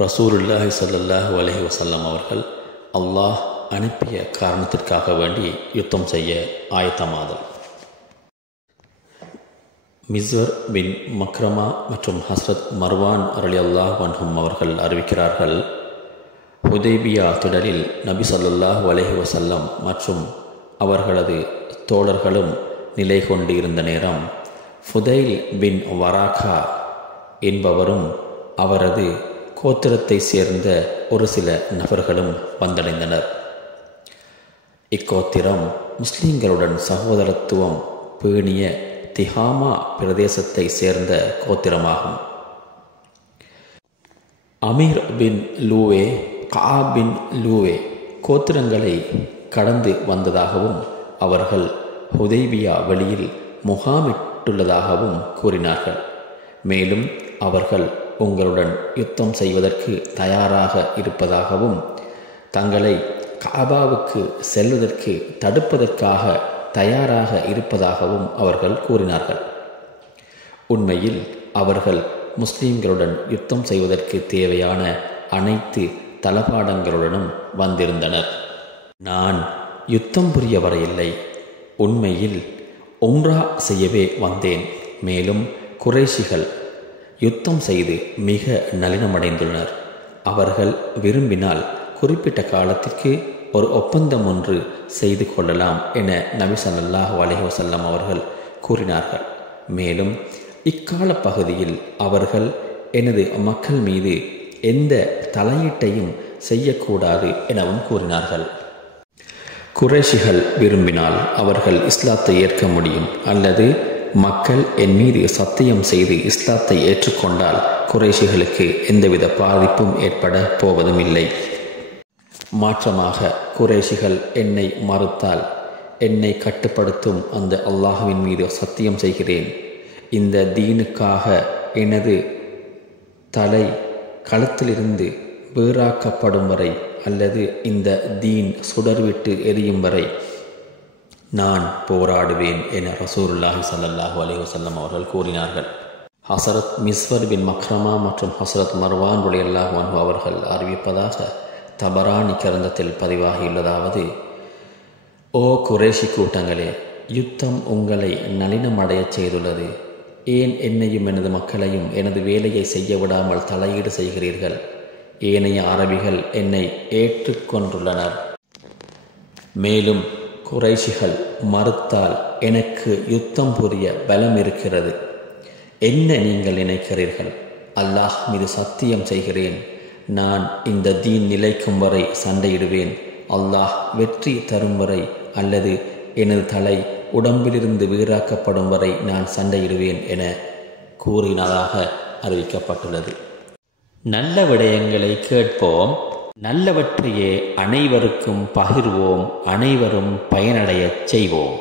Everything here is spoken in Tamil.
ரசூலுல்லாஹி ஸல்லல்லாஹு அலைஹி வஸல்லம் அவர்கள் அல்லாஹ் அனுப்பிய காரணத்திற்காக வேண்டி யுத்தம் செய்ய ஆயத்தமாதல். மிஸ்வர் பின் மக்ரமா மற்றும் ஹஸ்ரத் மர்வான் ரலியல்லாஹு அன்ஹும் அவர்கள் அறிவிக்கிறார்கள், ஹுதைபியா திடலில் நபி ஸல்லல்லாஹு அலைஹி வஸல்லம் மற்றும் அவர்களது தோழர்களும் நிலை கொண்டு இருந்த நேரம் ஃபுதைல் பின் வராகா என்பவரும் அவரது கோத்திரத்தை சேர்ந்த ஒரு சில நபர்களும் வந்தடைந்தனர். இக்கோத்திரம் முஸ்லிம்களுடன் சகோதரத்துவம் பேணிய திஹாமா பிரதேசத்தை சேர்ந்த கோத்திரமாகும். அமீர் பின் லூவே, கா பின் லூவே கோத்திரங்களை கடந்து வந்ததாகவும் அவர்கள் ஹுதைபியா வெளியில் முகாமிட்டுள்ளதாகவும் கூறினார்கள். மேலும் அவர்கள் உங்களுடன் யுத்தம் செய்வதற்கு தயாராக இருப்பதாகவும் தங்களை காபாவுக்கு செல்வதற்கு தடுப்பதற்காக தயாராக இருப்பதாகவும் அவர்கள் கூறினார்கள். உண்மையில் அவர்கள் முஸ்லிம்களுடன் யுத்தம் செய்வதற்கு தேவையான அனைத்து தளபாடங்களுடனும் வந்திருந்தனர். நான் யுத்தம் புரிய வரையில்லை, உண்மையில் உம்ரா செய்யவே வந்தேன். மேலும் குறைஷிகள் யுத்தம் செய்து மிக நளினமடைந்துள்ளனர். அவர்கள் விரும்பினால் குறிப்பிட்ட காலத்திற்கு ஒரு ஒப்பந்தம் ஒன்று செய்து கொள்ளலாம் என நபி ஸல்லல்லாஹு அலைஹி வஸல்லம் அவர்கள் கூறினார்கள். மேலும் இக்கால பகுதியில் அவர்கள் எனது மக்கள் மீது எந்த தலையீட்டையும் செய்யக்கூடாது எனவும் கூறினார்கள். குறைஷிகள் விரும்பினால் அவர்கள் இஸ்லாத்தை ஏற்க முடியும், அல்லது மக்கள் என் மீது சத்தியம் செய்து இஸ்லாத்தை ஏற்றுக்கொண்டால் குறைஷிகளுக்கு எந்தவித பாதிப்பும் ஏற்பட போவதும் இல்லை. மாற்றமாக குறைஷிகள் என்னை மறுத்தால் என்னை கட்டுப்படுத்தும் அந்த அல்லாஹ்வின் மீது சத்தியம் செய்கிறேன், இந்த தீனுக்காக எனது தலை கழுத்திலிருந்து வேறாக்கப்படும் வரை அல்லது இந்த தீன் சுடர்விட்டு எரியும் வரை நான் போராடுவேன் என ரசூலுல்லாஹி ஸல்லல்லாஹு அலைஹி வஸல்லம் அவர்கள் கூறினார்கள். ஹஸரத் மிஸ்வர் பின் மக்ரமா மற்றும் ஹஸரத் மர்வான் ரலியல்லாஹு அன்ஹு அவர்கள் அறிவிப்பதாக தபரானி கிரந்தத்தில் பதிவாகியுள்ளதாவது, ஓ குறைஷி கூட்டங்களே, யுத்தம் உங்களை நளினமடைய செய்துள்ளது. ஏன் என்னையும் எனது மக்களையும் எனது வேலையை செய்ய விடாமல் தலையீடு செய்கிறீர்கள்? ஏனைய அரபிகள் என்னை ஏற்றுக்கொண்டுள்ளனர். மேலும் குறைஷிகள் மறுத்தால் எனக்கு யுத்தம் புரிய பலம் இருக்கிறது. என்ன நீங்கள் நினைக்கிறீர்கள்? அல்லாஹ் மீது சத்தியம் செய்கிறேன், நான் இந்த தீன் நிலைக்கும் வரை சண்டையிடுவேன். அல்லாஹ் வெற்றி தரும் வரை அல்லது எனது தலை உடம்பிலிருந்து வீராக்கப்படும் வரை நான் சண்டையிடுவேன் என கூறினதாக அறிவிக்கப்பட்டுள்ளது. நல்ல விடயங்களை கேட்போம், நல்லவற்றையே அனைவருக்கும் பகிர்வோம், அனைவரும் பயனடையச் செய்வோம்.